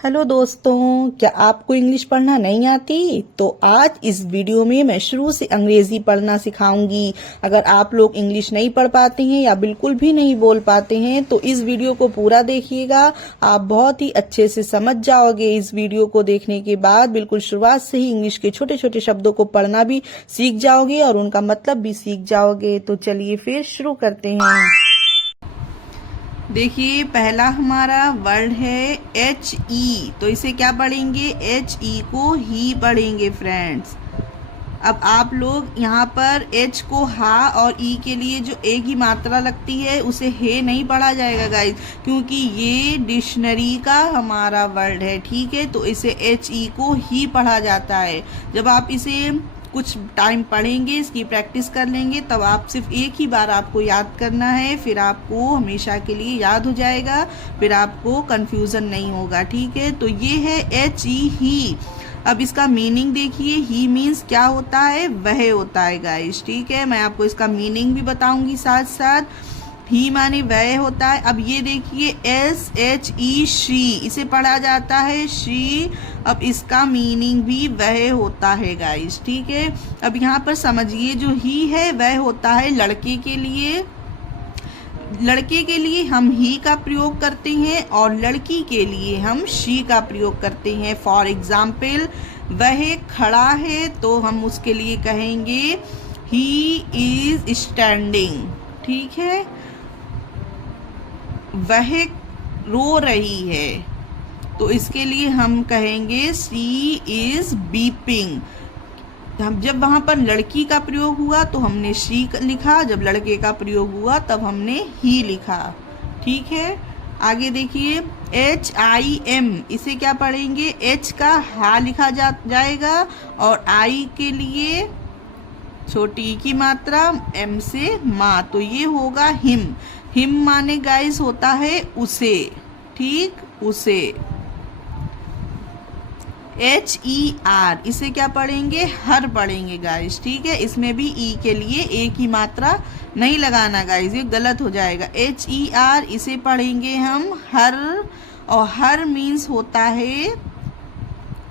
Hello दोस्तों, क्या आपको इंग्लिश पढ़ना नहीं आती? तो आज इस वीडियो में मैं शुरू से अंग्रेजी पढ़ना सिखाऊंगी। अगर आप लोग इंग्लिश नहीं पढ़ पाते हैं या बिल्कुल भी नहीं बोल पाते हैं तो इस वीडियो को पूरा देखिएगा। आप बहुत ही अच्छे से समझ जाओगे। इस वीडियो को देखने के बाद बिल्कुल शुरुआत से ही इंग्लिश के छोटे छोटे शब्दों को पढ़ना भी सीख जाओगे और उनका मतलब भी सीख जाओगे। तो चलिए फिर शुरू करते हैं। देखिए, पहला हमारा वर्ड है HE। तो इसे क्या पढ़ेंगे? HE को ही पढ़ेंगे फ्रेंड्स। अब आप लोग यहाँ पर H को हा और E के लिए जो ए की मात्रा लगती है उसे हे नहीं पढ़ा जाएगा गाइस, क्योंकि ये डिक्शनरी का हमारा वर्ड है। ठीक है, तो इसे HE को ही पढ़ा जाता है। जब आप इसे कुछ टाइम पढ़ेंगे, इसकी प्रैक्टिस कर लेंगे, तब आप सिर्फ एक ही बार आपको याद करना है, फिर आपको हमेशा के लिए याद हो जाएगा, फिर आपको कंफ्यूजन नहीं होगा। ठीक है, तो ये है HE ही। अब इसका मीनिंग देखिए, ही मीन्स क्या होता है? वह होता है गाइस। ठीक है, मैं आपको इसका मीनिंग भी बताऊंगी साथ साथ। ही माने वह होता है। अब ये देखिए SHE शी, इसे पढ़ा जाता है शी। अब इसका मीनिंग भी वह होता है गाइस। ठीक है, अब यहाँ पर समझिए, जो ही है वह होता है लड़के के लिए। लड़के के लिए हम ही का प्रयोग करते हैं और लड़की के लिए हम शी का प्रयोग करते हैं। फॉर एग्जाम्पल, वह खड़ा है तो हम उसके लिए कहेंगे ही इज स्टैंडिंग। ठीक है, वह रो रही है तो इसके लिए हम कहेंगे शी इज बीपिंग। हम जब वहाँ पर लड़की का प्रयोग हुआ तो हमने शी लिखा, जब लड़के का प्रयोग हुआ तब हमने ही लिखा। ठीक है, आगे देखिए HIM, इसे क्या पढ़ेंगे? H का हा लिखा जाएगा और I के लिए छोटी की मात्रा, M से माँ, तो ये होगा हिम। हिम माने गाइस होता है उसे। ठीक, उसे। HER, इसे क्या पढ़ेंगे? हर पढ़ेंगे गाइस। ठीक है, इसमें भी ई के लिए ए की मात्रा नहीं लगाना गाइस, ये गलत हो जाएगा। HER, इसे पढ़ेंगे हम हर, और हर मीन्स होता है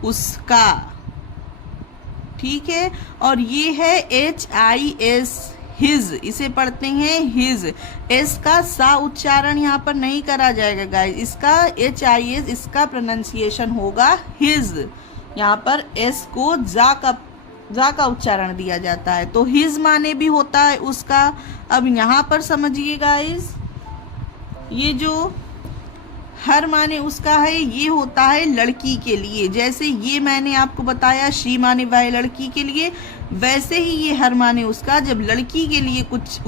उसका। ठीक है, और ये है HIS हिज, इसे पढ़ते हैं हिज। एस का सा उच्चारण यहाँ पर नहीं करा जाएगा गाइस, इसका HIS, इसका प्रोनाउंसिएशन होगा हिज। यहाँ पर एस को जा का उच्चारण दिया जाता है, तो हिज माने भी होता है उसका। अब यहाँ पर समझिए गाइस, ये जो हर माने उसका है, ये होता है लड़की के लिए। जैसे ये मैंने आपको बताया शी माने वह लड़की के लिए, वैसे ही ये हर माने उसका। जब लड़की के लिए कुछ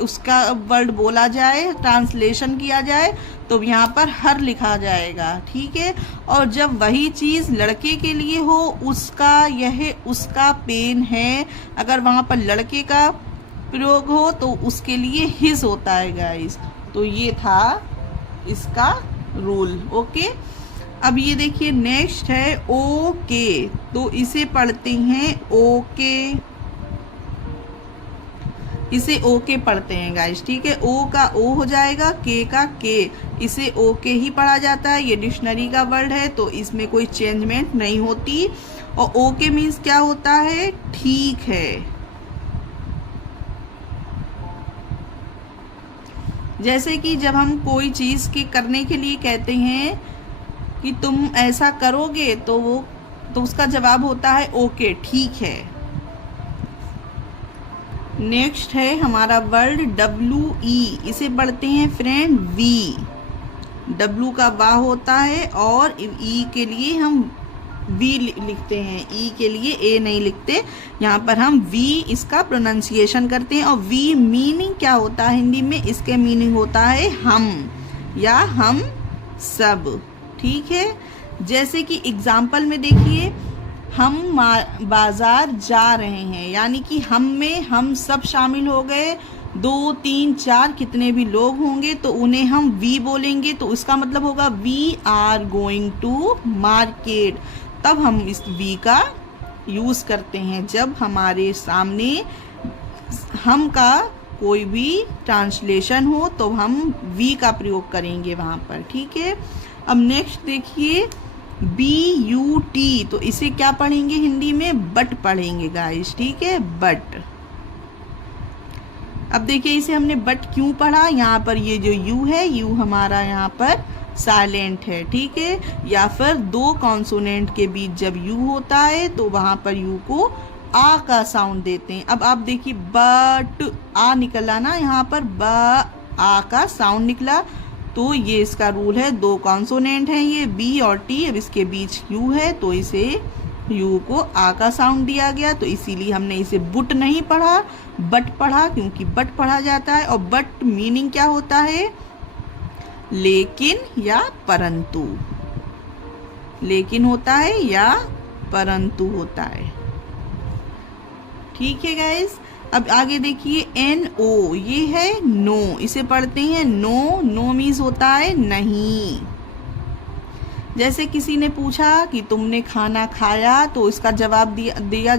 उसका वर्ड बोला जाए, ट्रांसलेशन किया जाए, तो यहाँ पर हर लिखा जाएगा। ठीक है, और जब वही चीज़ लड़के के लिए हो, उसका, यह उसका पेन है, अगर वहाँ पर लड़के का प्रयोग हो तो उसके लिए हिज होता है गाइस। तो ये था इसका रूल। ओके, अब ये देखिए नेक्स्ट है ओके। तो इसे पढ़ते हैं ओके, इसे ओके पढ़ते हैं गाइस। ठीक है, ओ का ओ हो जाएगा, के का के, इसे ओके ही पढ़ा जाता है। ये डिक्शनरी का वर्ड है तो इसमें कोई चेंजमेंट नहीं होती। और ओके मीन्स क्या होता है? ठीक है। जैसे कि जब हम कोई चीज़ के करने के लिए कहते हैं कि तुम ऐसा करोगे, तो उसका जवाब होता है ओके, ठीक है। नेक्स्ट है हमारा वर्ड WE, इसे पढ़ते हैं फ्रेंड वी। W का वाह होता है और E के लिए हम वी लिखते हैं, ई के लिए ए नहीं लिखते। यहाँ पर हम वी इसका प्रोनाउंसिएशन करते हैं। और वी मीनिंग क्या होता है हिंदी में? इसके मीनिंग होता है हम या हम सब। ठीक है, जैसे कि एग्जाम्पल में देखिए, हम बाजार जा रहे हैं, यानी कि हम में हम सब शामिल हो गए। 2, 3, 4 कितने भी लोग होंगे तो उन्हें हम वी बोलेंगे, तो इसका मतलब होगा we are going to market. तब हम इस वी का यूज़ करते हैं जब हमारे सामने हम का कोई भी ट्रांसलेशन हो, तो हम वी का प्रयोग करेंगे वहाँ पर। ठीक है, अब नेक्स्ट देखिए BUT, तो इसे क्या पढ़ेंगे हिंदी में? बट पढ़ेंगे गाइस, ठीक है, बट। अब देखिए इसे हमने बट क्यों पढ़ा, यहाँ पर ये जो यू है, यू हमारा यहाँ पर साइलेंट है, ठीक है, या फिर दो कॉन्सोनेंट के बीच जब यू होता है तो वहाँ पर यू को आ का साउंड देते हैं। अब आप देखिए बट आ निकला ना, यहाँ पर ब आ का साउंड निकला, तो ये इसका रूल है, दो कॉन्सोनेंट हैं ये बी और टी, अब इसके बीच यू है तो इसे यू को आ का साउंड दिया गया, तो इसीलिए हमने इसे बुट नहीं पढ़ा, बट पढ़ा, क्योंकि बट पढ़ा जाता है। और बट मीनिंग क्या होता है? लेकिन या परंतु, लेकिन होता है या परंतु होता है, ठीक है गाइस। अब आगे देखिए NO, ये है नो, इसे पढ़ते हैं नो, नो मीन्स होता है नहीं। जैसे किसी ने पूछा कि तुमने खाना खाया, तो इसका जवाब दिया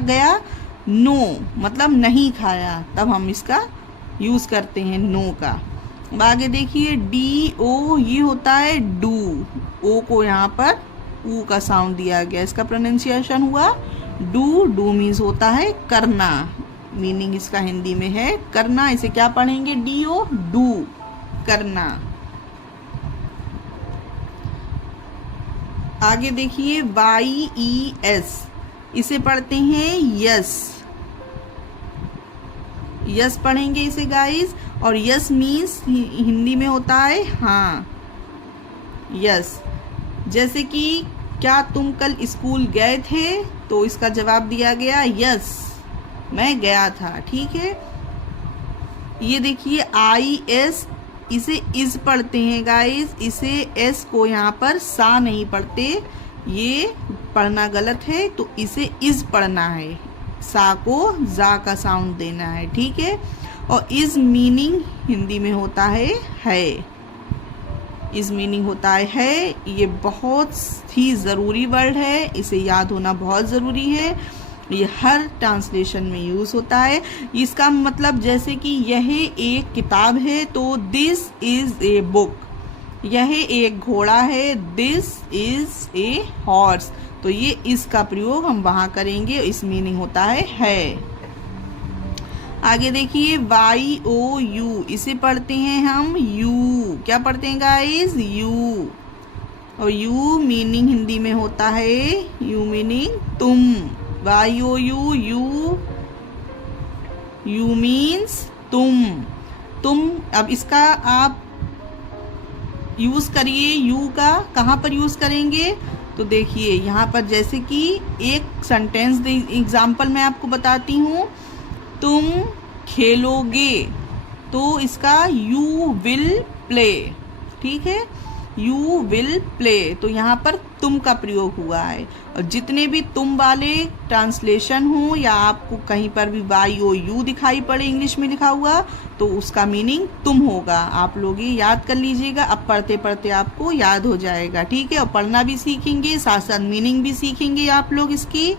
गया नो, मतलब नहीं खाया, तब हम इसका यूज़ करते हैं नो का। अब आगे देखिए DO, ये होता है डू, ओ को यहाँ पर ऊ का साउंड दिया गया, इसका प्रोनाउंसिएशन हुआ डू, डू मीन्स होता है करना, मीनिंग इसका हिंदी में है करना, इसे क्या पढ़ेंगे? DO, डू, करना। आगे देखिए YES, इसे पढ़ते हैं यस, यस पढ़ेंगे इसे गाइस, और यस मीन्स हिंदी में होता है हाँ, यस। जैसे कि क्या तुम कल स्कूल गए थे, तो इसका जवाब दिया गया यस, मैं गया था, ठीक है। ये देखिए IS, इसे इज पढ़ते हैं गाइस, इसे एस को यहाँ पर सा नहीं पढ़ते, ये पढ़ना गलत है, तो इसे इज पढ़ना है, सा को जा का साउंड देना है, ठीक है। और इज मीनिंग हिंदी में होता है, इज मीनिंग होता है, ये बहुत ही ज़रूरी वर्ड है, इसे याद होना बहुत ज़रूरी है, ये हर ट्रांसलेशन में यूज़ होता है। इसका मतलब जैसे कि यह एक किताब है, तो दिस इज़ ए बुक, यह एक घोड़ा है, दिस इज़ ए हॉर्स, तो ये इसका प्रयोग हम वहाँ करेंगे, इस मीनिंग होता है। आगे देखिए YOU, इसे पढ़ते हैं हम यू, क्या पढ़ते हैं गाइस? यू, और यू मीनिंग हिंदी में होता है, यू मीनिंग तुम, YOU, यू मीन्स तुम। अब इसका आप यूज़ करिए, यू का कहाँ पर यूज़ करेंगे? तो देखिए यहाँ पर जैसे कि एक सेंटेंस एग्जाम्पल मैं आपको बताती हूँ, तुम खेलोगे, तो इसका यू विल प्ले, ठीक है, यू विल प्ले, तो यहाँ पर तुम का प्रयोग हुआ है। और जितने भी तुम वाले ट्रांसलेशन हो या आपको कहीं पर भी YOU दिखाई पड़े इंग्लिश में लिखा हुआ, तो उसका मीनिंग तुम होगा। आप लोग ये याद कर लीजिएगा, अब पढ़ते पढ़ते आपको याद हो जाएगा, ठीक है। और पढ़ना भी सीखेंगे, साथ साथ मीनिंग भी सीखेंगे आप लोग इसकी,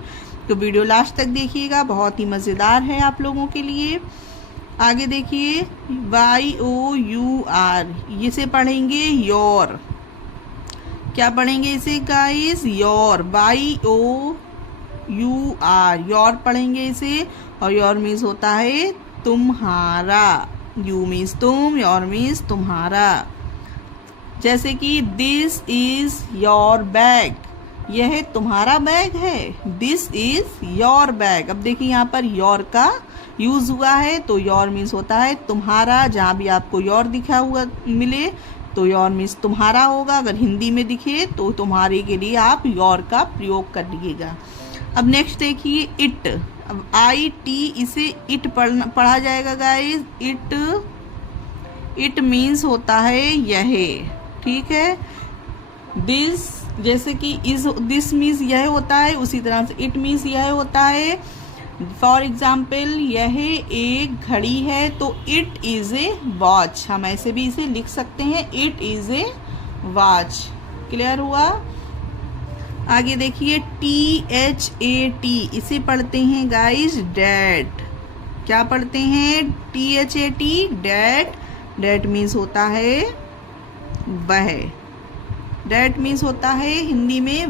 तो वीडियो लास्ट तक देखिएगा, बहुत ही मज़ेदार है आप लोगों के लिए। आगे देखिए YOUR, इसे पढ़ेंगे योर, क्या पढ़ेंगे इसे गाइस? योर, YOUR, योर पढ़ेंगे इसे, और योर मीन्स होता है तुम्हारा, यू मीन्स तुम, योर मीन्स तुम्हारा। जैसे कि दिस इज योर बैग, यह तुम्हारा बैग है, दिस इज योर बैग। अब देखिए यहाँ पर योर का यूज हुआ है, तो योर मीन्स होता है तुम्हारा, जहाँ भी आपको योर दिखा हुआ मिले तो योर मीन्स तुम्हारा होगा, अगर हिंदी में दिखे तो तुम्हारे के लिए आप योर का प्रयोग कर लीजिएगा। अब नेक्स्ट देखिए इट, अब IT, इसे इट पढ़ा जाएगा गाइस, इट मीन्स होता है यह, ठीक है। दिस, जैसे कि इज, दिस मीन्स यह होता है, उसी तरह से इट मीन्स यह होता है। फॉर एग्जाम्पल यह एक घड़ी है, तो इट इज़ ए वॉच, हम ऐसे भी इसे लिख सकते हैं, it is a watch. Clear हुआ? आगे देखिए THAT, इसे पढ़ते हैं गाइस डैड, क्या पढ़ते हैं? THAT, डैड, डैड मीन्स होता है वह, डेट मीन्स होता है हिंदी में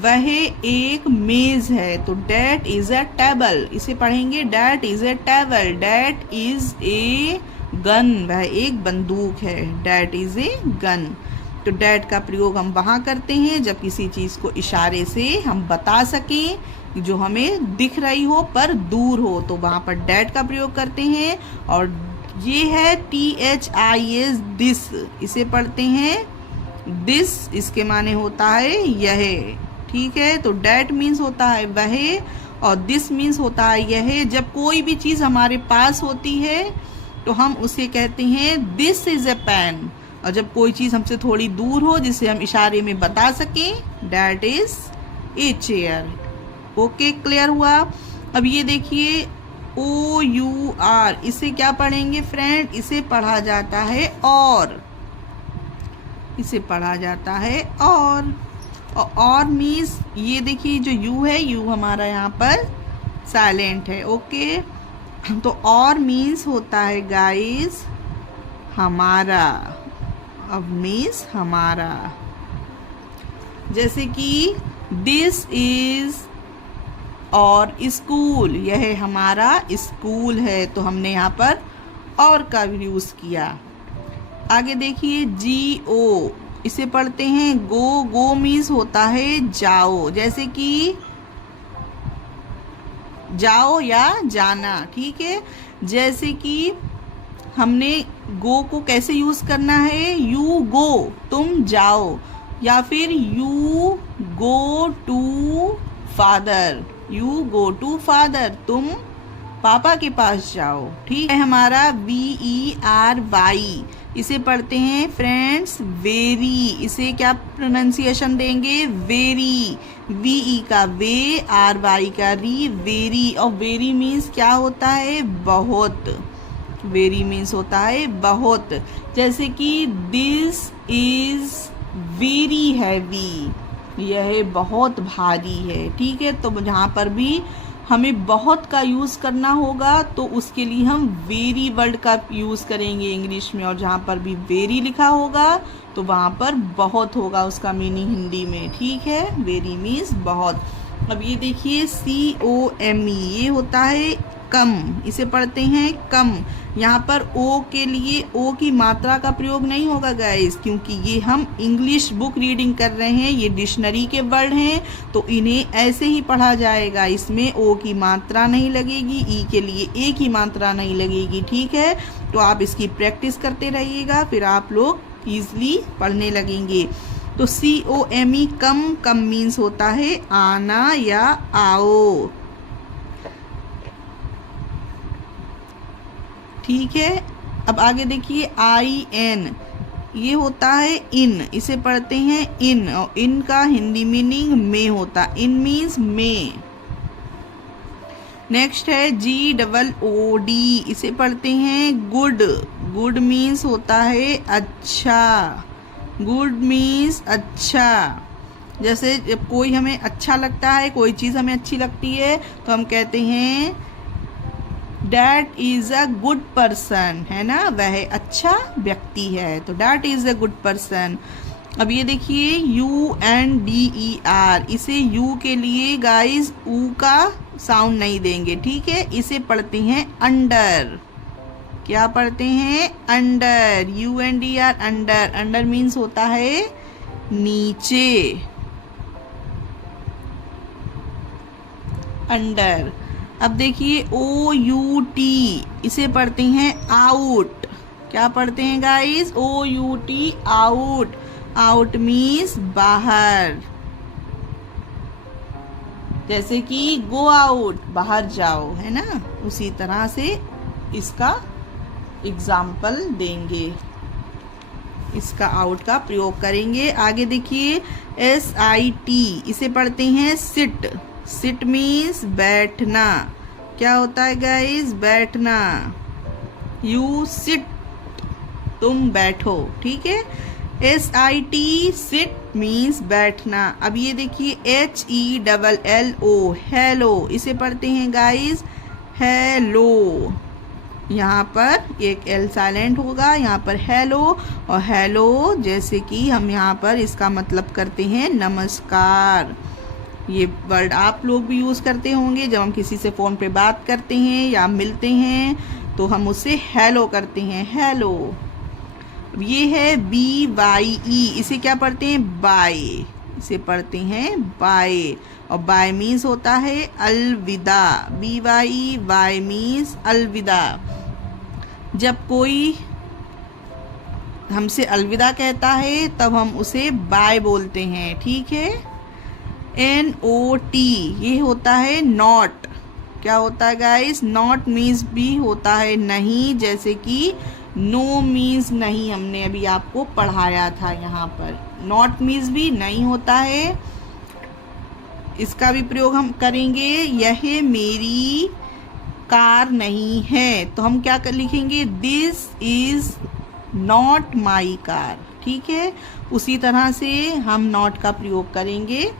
वह एक मेज है, तो डेट इज अ टेबल। इसे पढ़ेंगे that is a table. That is a gun, वह एक बंदूक है। That is a gun. तो डेट का प्रयोग हम वहाँ करते हैं जब किसी चीज़ को इशारे से हम बता सकें जो हमें दिख रही हो पर दूर हो, तो वहाँ पर डेट का प्रयोग करते हैं। और ये है THIS दिस, इसे पढ़ते हैं दिस, इसके माने होता है यह। ठीक है, तो डेट मीन्स होता है वह और दिस मीन्स होता है यह। जब कोई भी चीज़ हमारे पास होती है तो हम उसे कहते हैं दिस इज ए पेन, और जब कोई चीज़ हमसे थोड़ी दूर हो जिसे हम इशारे में बता सकें, that is a chair. Okay, clear हुआ। अब ये देखिए OUR, इसे क्या पढ़ेंगे फ्रेंड? इसे पढ़ा जाता है और, इसे पढ़ा जाता है और मीन्स ये देखिए जो यू है, यू हमारा यहाँ पर साइलेंट है। ओके, तो और मीन्स होता है गाइस हमारा। अब मीन्स हमारा, जैसे कि दिस इज और स्कूल, यह हमारा स्कूल है, तो हमने यहाँ पर और का यूज़ किया। आगे देखिए GO, इसे पढ़ते हैं गो। गो मीन्स होता है जाओ, जैसे कि जाओ या जाना। ठीक है, जैसे कि हमने गो को कैसे यूज़ करना है? यू गो, तुम जाओ, या फिर you go to father, you go to father, तुम पापा के पास जाओ। ठीक है, हमारा VERY, इसे पढ़ते हैं फ्रेंड्स वेरी। इसे क्या प्रोनाउंसिएशन देंगे? वेरी। VE का वे, RY का री, वेरी। और वेरी मीन्स क्या होता है? बहुत। वेरी मीन्स होता है बहुत। जैसे कि दिस इज वेरी हैवी, यह बहुत भारी है। ठीक है, तो जहाँ पर भी हमें बहुत का यूज़ करना होगा तो उसके लिए हम वेरी वर्ड का यूज़ करेंगे इंग्लिश में, और जहाँ पर भी वेरी लिखा होगा तो वहाँ पर बहुत होगा उसका मीनिंग हिंदी में। ठीक है, वेरी मीन्स बहुत। अब ये देखिए COME, ये होता है कम, इसे पढ़ते हैं कम। यहाँ पर ओ के लिए ओ की मात्रा का प्रयोग नहीं होगा गाइस, क्योंकि ये हम इंग्लिश बुक रीडिंग कर रहे हैं, ये डिक्शनरी के वर्ड हैं, तो इन्हें ऐसे ही पढ़ा जाएगा। इसमें ओ की मात्रा नहीं लगेगी, ई के लिए ए की मात्रा नहीं लगेगी। ठीक है, तो आप इसकी प्रैक्टिस करते रहिएगा, फिर आप लोग ईजिली पढ़ने लगेंगे। तो COME कम, कम मीन्स होता है आना या आओ। ठीक है, अब आगे देखिए IN, ये होता है इन, इसे पढ़ते हैं इन, और इन का हिंदी मीनिंग में होता है। इन मीन्स में। नेक्स्ट है GOOD, इसे पढ़ते हैं गुड। गुड मीन्स होता है अच्छा। गुड मीन्स अच्छा। जैसे जब कोई हमें अच्छा लगता है, कोई चीज़ हमें अच्छी लगती है, तो हम कहते हैं that is a good person, है ना, वह अच्छा व्यक्ति है, तो that is a good person. अब ये देखिए UNDER, इसे यू के लिए गाइस ऊ का साउंड नहीं देंगे। ठीक है, इसे पढ़ते हैं अंडर। क्या पढ़ते हैं? Under. UNDER, under. Under means होता है नीचे। अंडर। अब देखिए OUT, इसे पढ़ते हैं आउट। क्या पढ़ते हैं guys? OUT, out. Out means बाहर, जैसे कि गो आउट, बाहर जाओ, है ना, उसी तरह से इसका एग्जाम्पल देंगे, इसका आउट का प्रयोग करेंगे। आगे देखिए SIT, इसे पढ़ते हैं सिट। सिट मीन्स बैठना। क्या होता है गाइस? बैठना। यू सिट, तुम बैठो। ठीक है, SIT सिट मीन्स बैठना। अब ये देखिए HELLO, हेलो, इसे पढ़ते हैं गाइस हेलो। यहाँ पर एक एल साइलेंट होगा, यहाँ पर हेलो, और हेलो जैसे कि हम यहाँ पर इसका मतलब करते हैं नमस्कार। ये वर्ड आप लोग भी यूज़ करते होंगे जब हम किसी से फ़ोन पे बात करते हैं या मिलते हैं तो हम उससे हेलो करते हैं, हेलो। ये है BYE, इसे क्या पढ़ते हैं? बाय, इसे पढ़ते हैं बाय। और बाय मीन्स होता है अलविदा, BYE, बाय मीन्स अलविदा। जब कोई हमसे अलविदा कहता है तब हम उसे बाय बोलते हैं, ठीक है। NOT, ये होता है नॉट। क्या होता है गाइस? नॉट मीन्स भी होता है नहीं, जैसे कि नो मीन्स नहीं, हमने अभी आपको पढ़ाया था यहाँ पर। नॉट मीन्स भी नहीं होता है, इसका भी प्रयोग हम करेंगे। यह मेरी कार नहीं है, तो हम क्या लिखेंगे? This is not my car, ठीक है। उसी तरह से हम नॉट का प्रयोग करेंगे।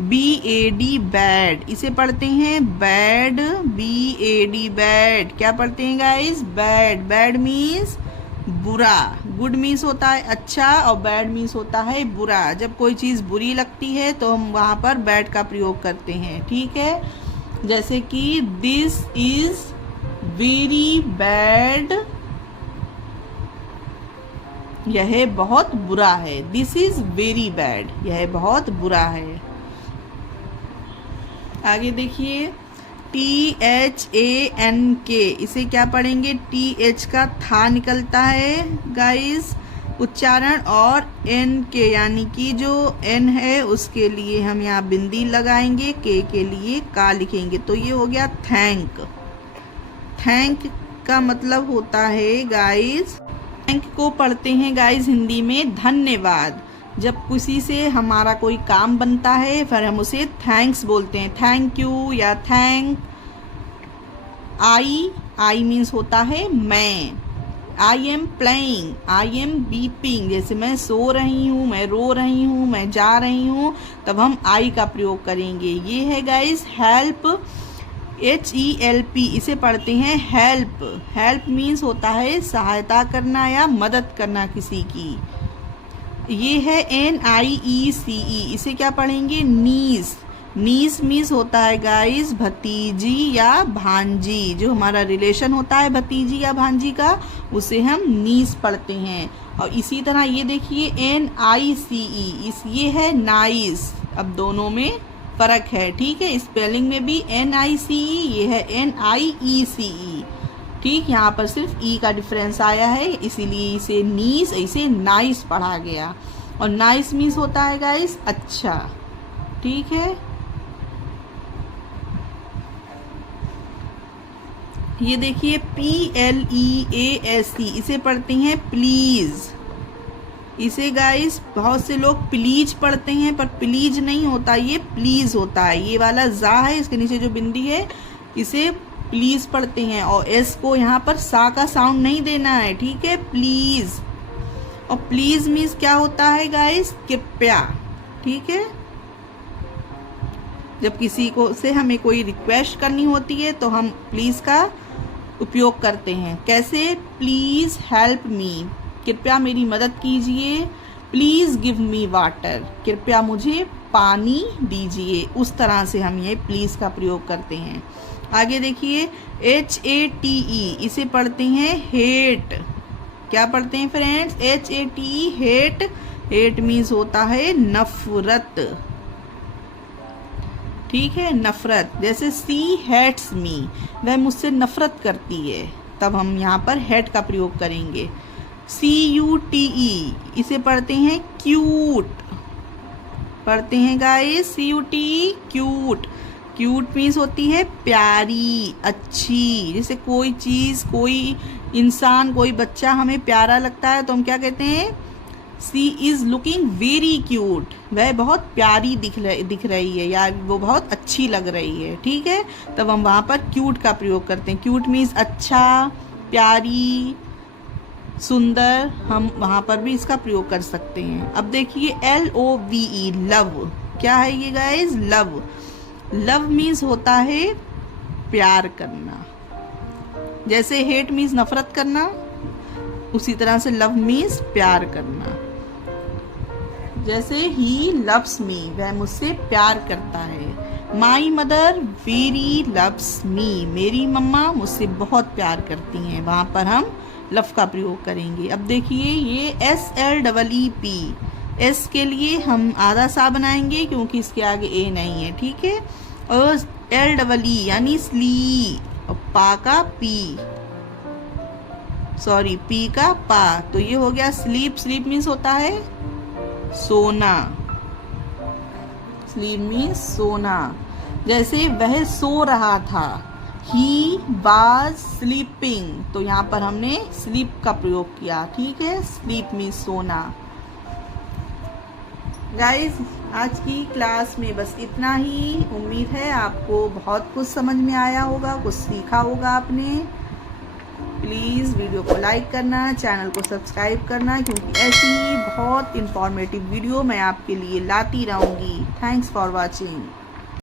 BAD, बैड, इसे पढ़ते हैं बैड, BAD, बैड। क्या पढ़ते हैं गाइस? बैड। बैड मीन्स बुरा। गुड मीन्स होता है अच्छा, और बैड मीन्स होता है बुरा। जब कोई चीज़ बुरी लगती है तो हम वहाँ पर बैड का प्रयोग करते हैं, ठीक है। जैसे कि दिस इज वेरी बैड, यह बहुत बुरा है। दिस इज वेरी बैड, यह बहुत बुरा है। आगे देखिए THANK, इसे क्या पढ़ेंगे? TH का था निकलता है गाइस उच्चारण, और NK यानी कि जो N है उसके लिए हम यहाँ बिंदी लगाएंगे, K के लिए का लिखेंगे, तो ये हो गया थैंक। थैंक का मतलब होता है गाइस, थैंक को पढ़ते हैं गाइस हिंदी में धन्यवाद। जब किसी से हमारा कोई काम बनता है फिर हम उसे थैंक्स बोलते हैं, थैंक यू या थैंक। आई मीन्स होता है मैं। I am playing, I am beeping, जैसे मैं सो रही हूँ, मैं रो रही हूँ, मैं जा रही हूँ, तब हम आई का प्रयोग करेंगे। ये है गाइस हेल्प, HELP, इसे पढ़ते हैं हेल्प। हेल्प मीन्स होता है सहायता करना या मदद करना किसी की। ये है NIECE, इसे क्या पढ़ेंगे? नीस। नीस मीन्स होता है गाइस भतीजी या भांजी, जो हमारा रिलेशन होता है भतीजी या भांजी का, उसे हम नीस पढ़ते हैं। और इसी तरह ये देखिए NICE, ये है नाइस। अब दोनों में फ़र्क है, ठीक है। स्पेलिंग में भी NICE, ये है NIECE, ठीक। यहाँ पर सिर्फ ई का डिफरेंस आया है, इसीलिए इसे नीस, इसे नाइस पढ़ा गया। और नाइस मीन्स होता है गाइस अच्छा, ठीक है। ये देखिए PLEASE, इसे पढ़ते हैं प्लीज़। इसे गाइस बहुत से लोग प्लीज पढ़ते हैं, पर प्लीज नहीं होता, ये प्लीज़ होता है। ये वाला जा है, इसके नीचे जो बिंदी है, इसे प्लीज पढ़ते हैं। और एस को यहाँ पर सा का साउंड नहीं देना है, ठीक है, प्लीज। और प्लीज मीन्स क्या होता है गाइस? कृपया, ठीक है। जब किसी को से हमें कोई रिक्वेस्ट करनी होती है तो हम प्लीज का उपयोग करते हैं। कैसे? प्लीज हेल्प मी, कृपया मेरी मदद कीजिए। प्लीज गिव मी वाटर, कृपया मुझे पानी दीजिए। उस तरह से हम ये प्लीज का प्रयोग करते हैं। आगे देखिए HATE, इसे पढ़ते हैं हेट। क्या पढ़ते हैं friends? HATE, hate. Hate means होता है नफरत, ठीक है, नफरत। जैसे सी हेट्स मी, वह मुझसे नफरत करती है, तब हम यहाँ पर हेट का प्रयोग करेंगे। CUTE, इसे पढ़ते हैं क्यूट, पढ़ते हैं guys CUTE, cute. Cute means होती है प्यारी, अच्छी। जैसे कोई चीज़, कोई इंसान, कोई बच्चा हमें प्यारा लगता है तो हम क्या कहते हैं? सी इज़ लुकिंग वेरी क्यूट, वह बहुत प्यारी दिख रही है या वो बहुत अच्छी लग रही है, ठीक है। तब हम वहाँ पर क्यूट का प्रयोग करते हैं। क्यूट मीन्स अच्छा, प्यारी, सुंदर। हम वहाँ पर भी इसका प्रयोग कर सकते हैं। अब देखिए LOVE, लव। क्या है ये गाइस? लव। लव मीन्स होता है प्यार करना। जैसे हेट मीन्स नफरत करना, उसी तरह से लव मीन्स प्यार करना। जैसे ही लव्स मी, वह मुझसे प्यार करता है। My mother very loves me, मेरी मम्मा मुझसे बहुत प्यार करती हैं, वहाँ पर हम लव का प्रयोग करेंगे। अब देखिए ये SLEEP, एस के लिए हम आधा सा बनाएंगे क्योंकि इसके आगे ए नहीं है, ठीक है। और LEE यानी स्ली, और पा का पी, सॉरी पी का पा, तो ये हो गया स्लीप। स्लीप मीन्स होता है सोना, स्लीप मीन्स सोना। जैसे वह सो रहा था, ही वाज स्लीपिंग, तो यहाँ पर हमने स्लीप का प्रयोग किया, ठीक है। स्लीप मीन्स सोना। गाइज आज की क्लास में बस इतना ही। उम्मीद है आपको बहुत कुछ समझ में आया होगा, कुछ सीखा होगा आपने। प्लीज़ वीडियो को लाइक करना, चैनल को सब्सक्राइब करना, क्योंकि ऐसी ही बहुत इंफॉर्मेटिव वीडियो मैं आपके लिए लाती रहूँगी। Thanks for watching.